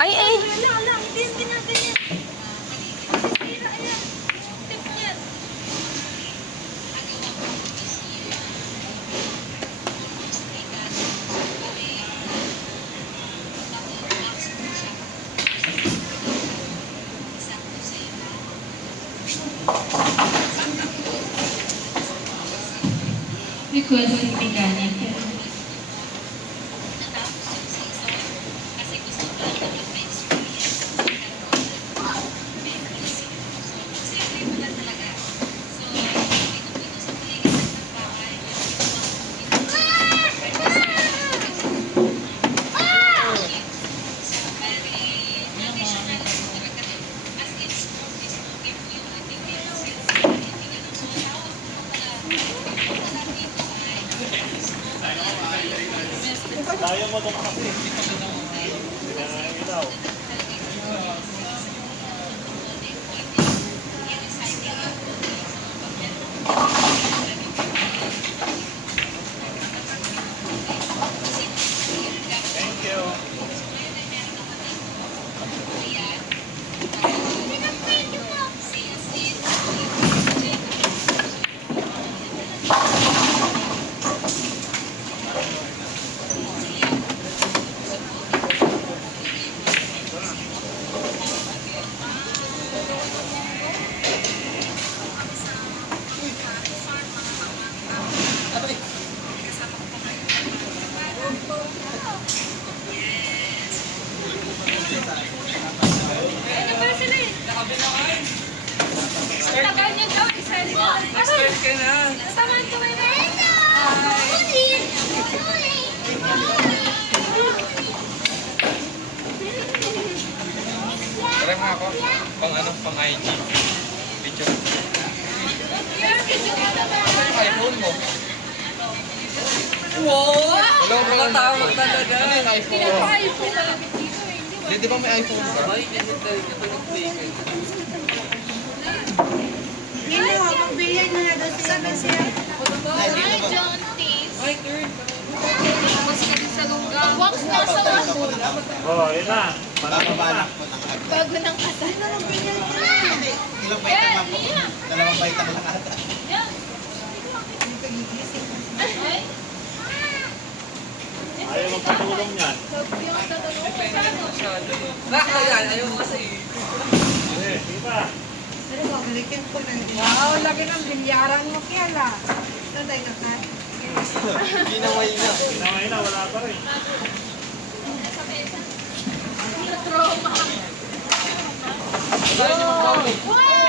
Ay, ay. Wala, hindi yung ginaganyan. Masisira yan. Tip yan. Request mechanic. Tayo mo ito kasi. Ilaw. Thank you. Ano ba sila eh? Tagal niya daw, isa rin. Start ka na. Tamaan ko may Tara nga ako. Pang ano, pang IG. Picture. Yung iPhone mo. Wow! Wala tama talaga. Ano yung iPhone mo? Pinaka-iPhone malapit dito eh. Hindi Di ba may iPhone ka? Ay, Hindi mo, pang-billiard na doon sa siya. Hi, John Taves. Ay, third. Mas kasi sa lungga. Wax na sa waso. Oh, yun na. Marami pa na. Bago ng kasal. Ilang Yan, yan. Dalawang baita lang ata. Yan. Ay, Ayaw magpatulong yan. sabi yung tatanong ko paano. Masyado eh. Baka yan, ayaw kasi. Sige, sige pa. Pero balikin ko na. Wow, lagi ng bilyaran mo kaya. Ito tayo na ka. Ginaway na. Pinamay na, wala pa rin. Trauma. Wala niyo magbago. Wow!